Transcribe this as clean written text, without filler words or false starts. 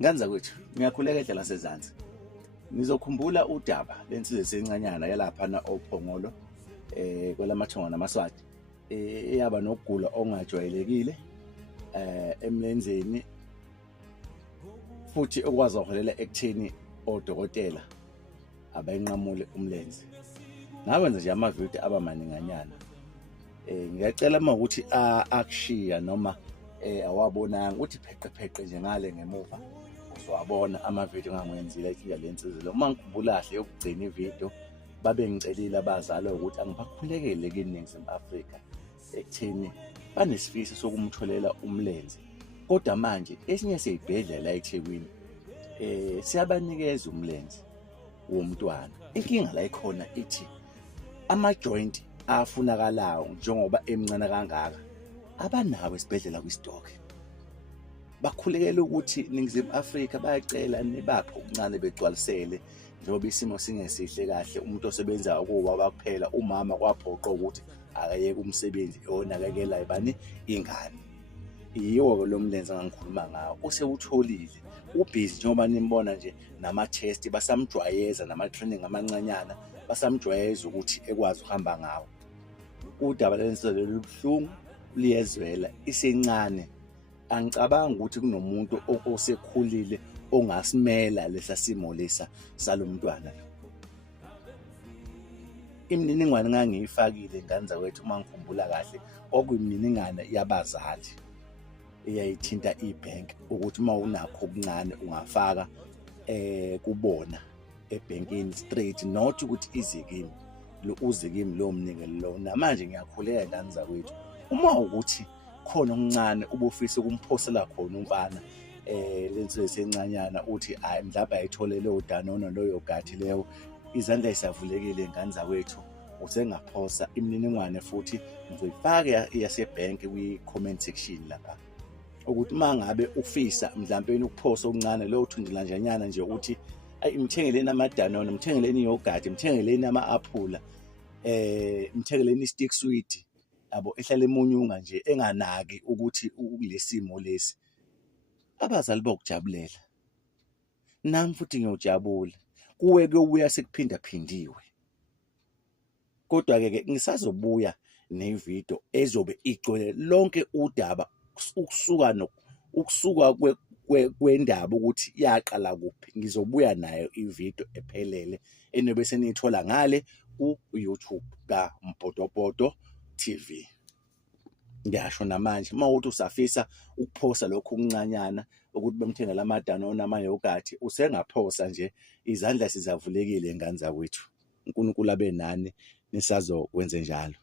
Ngani zakwethu, ngiyakhuleka endlela lasezansi. Nizokhumbula udaba lensizwe esencanyana yalaphana oPhongolo kwelamathonga namaswati eyaba nokugula ongajwayelekile emlenzeni, futhi okwazi ukuholela ekutheni odokotela abayinqamule umlenze. Ngakwenza nje amavidiyo aba maninganyana. Ngiyacela uma ukuthi akushiya noma awabonanga ukuthi pheqe nje ngale ngemuva uzowabona amavidiyo engangwenzile lensizwe lo. Uma ngikhumbula kahle yokugcina ividiyo babe ngicelile abazali ukuthi angibakhulekele kiNingizimu Afrika ekutheni banesifiso sokumtholela umlenze, kodwa manje esinye seyibhedlela eThekwini siyabanikeza umlenze womntwana. Inkinga la ikhona ithi ama-joint afunakalayo njengoba emncane kangaka abanawo esibhedlela kwistock. Bakhulekela ukuthi Ningizimu Afrika bayacela nibaphe okuncane begcwalisele njengoba isimo singesihle kahle. Umuntu osebenza kuwaba kuphela, umama kwaphoqa ukuthi akayeke umsebenzi onakekelayo bani ingane. Yiwo lo mlenze engangikhuluma ngawo, usewutholile ubhizi njengoba nimbona nje nama-test basamjwayeza, nama-training amancanyana basamjwayeza ukuthi ekwazi ukuhamba ngawo. Udaba lensizwe lubuhlungu, liyezwela, isencane. Angicabangi ukuthi kunomuntu osekhulile ongasimela lesa simo lesa salo mntwana. Imininingwane engangiyifakile ngani zakwethu uma ngikhumbula kahle, okuyimininingwane yabazali eyayithinta ibhenki ukuthi uma unakho okuncane ungafaka kubona ebhenkini straight, not ukuthi ize kimi uze kimi lowo mnikelo lowo. Namanje ngiyakhuleka ngani zakwethu, uma ukuthi khona okuncane ubufisa ukumphosela khona umfana lensizwe esencanyana uthi hayi mhlawumbe ayithole leyo Danone loyo yogurt leyo, izandla zisavulekile ngani zakwethu, usengaphosa imininingwane futhi ngizoyifaka yasebhenki kwi-comment section lapha, ukuthi uma ngabe ufisa mhlawumbe ukuphosa okuncane leyo thundelanjanyana nje ukuthi ayi mthengeleni ama-Danone, mthengeleni i-yogurt, mthengeleni ama-aphula, mthengeleni i-stick sweet, yabo, ehlala emunyunga nje enganaki ukuthi kulesimo lesi. Abazali bokujabulela, nami futhi ngiyojabula, kuwe kuyobuya sekuphindaphindiwe. Kodwa-ke ngisazobuya nevidiyo ezobe igcwele lonke udaba, ukusuka kwendaba ukuthi yaqala kuphi. Ngizobuya nayo ividiyo ephelele enobe seniyithola ngale ku-YouTube kaMpotopoto TV. Ngiyasho namanje uma uthi usafisa ukuphosa lokhu okuncanyana ukuthi bemthengela ama-Danone ama-yogurt, usengaphosa nje, izandla sizavulekile ngani zakwethu. uNkulunkulu abe nani nisazokwenze njalo.